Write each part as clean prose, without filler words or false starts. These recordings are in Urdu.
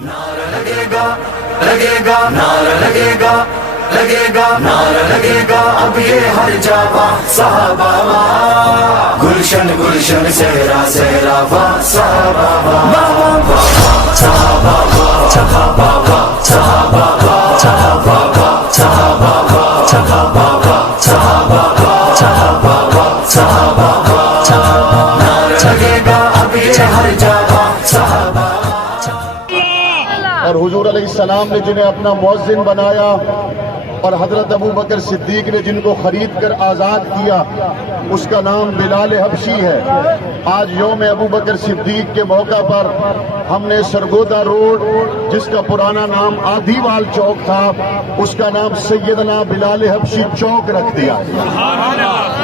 نعرہ لگے گا لگے گا نعرہ لگے گا لگے گا نعرہ لگے گا اب یہ ہر جگہ صحابہ واہ گلشن گلشن سہرا سہرا واہ صحابہ واہ صحابہ واہ صحابہ واہ صحابہ واہ صحابہ واہ صحابہ واہ صحابہ واہ صحابہ واہ صحابہ واہ صحابہ واہ نعرہ لگے گا اب یہ ہر جگہ صحابہ. اور حضور علیہ السلام نے جنہیں اپنا مؤذن بنایا اور حضرت ابو بکر صدیق نے جن کو خرید کر آزاد کیا اس کا نام بلال حبشی ہے. آج یوم ابو بکر صدیق کے موقع پر ہم نے سرگودا روڈ جس کا پرانا نام آدھی وال چوک تھا اس کا نام سیدنا بلال حبشی چوک رکھ دیا.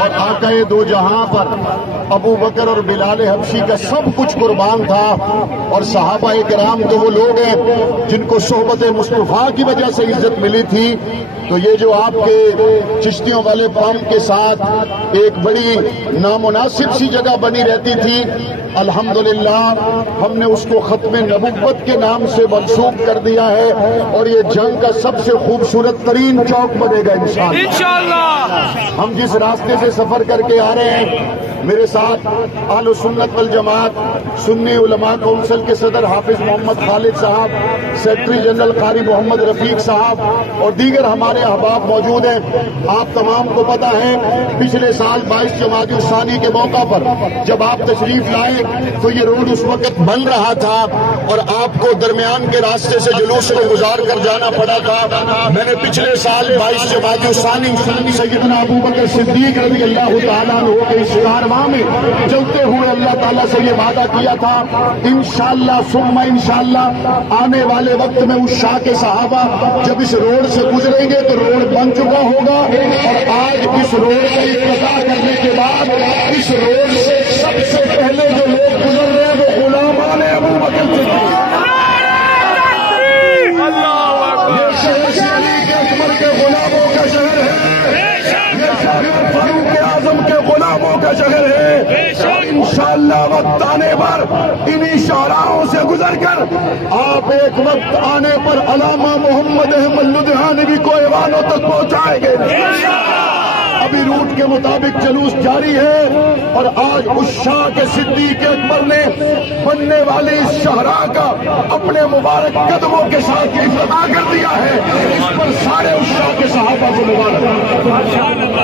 اور آقا دو جہاں پر ابو بکر اور بلال حبشی کا سب کچھ قربان تھا. اور صحابہ کرام تو وہ لوگ ہیں جن کو صحبت مصطفیٰ کی وجہ سے عزت ملی تھی. تو یہ جو آپ کے چشتیوں والے پمپ کے ساتھ ایک بڑی نامناسب سی جگہ بنی رہتی تھی الحمدللہ ہم نے اس کو ختم نبوت کے نام سے منسوب کر دیا ہے اور یہ جنگ کا سب سے خوبصورت ترین چوک بنے گا انشاءاللہ. ہم جس راستے سے سفر کر کے آ رہے ہیں میرے ساتھ اہل سنت والجماعت سنی علماء کونسل کے صدر حافظ محمد خالد صاحب، سیکرٹری جنرل قاری محمد رفیق صاحب اور دیگر ہمارے احباب موجود ہیں. آپ تمام کو پتہ ہے پچھلے سال 22 جمادی الثانی کے موقع پر جب آپ تشریف لائے تو یہ روڈ اس وقت بن رہا تھا اور آپ کو درمیان کے راستے سے جلوس کو گزار کر جانا پڑا تھا. میں نے پچھلے سال 22 جمادی الثانی سیدنا ابو بکر صدیق رضی اللہ تعالیٰ عنہ کے اس کارواں میں چلتے ہوئے اللہ تعالیٰ سے یہ وعدہ کیا تھا انشاءاللہ ثم انشاءاللہ آنے والے وقت میں اس شاہ کے صحابہ جب اس روڈ سے گزریں گے تو روڈ بن چکا ہوگا. اور آج اس روڈ کا افتتاح کرنے کے بعد اس روڈ سے سب سے پہلے جو لوگ گزر رہے ہیں وہ غلامان ابو بکر صدیق. یہ شہر علی کے اکبر کے غلاموں کا شہر ہے، یہ شہر فاروق اعظم کے غلاموں کا شہر ہے. انشاءاللہ وقت آنے پر انہی شاہراہوں سے گزر کر آپ ایک وقت آنے پر علامہ محمد احمد لدھیانوی کو ایوانوں تک پہنچائیں گے. ابھی روٹ کے مطابق جلوس جاری ہے اور آج اس شاہ کے صدیق اکبر نے بننے والے اس شاہراہ کا اپنے مبارک قدموں کے ساتھ افتتاح کر دیا ہے. اس پر سارے اس شاہ کے صحابہ کو مبارک.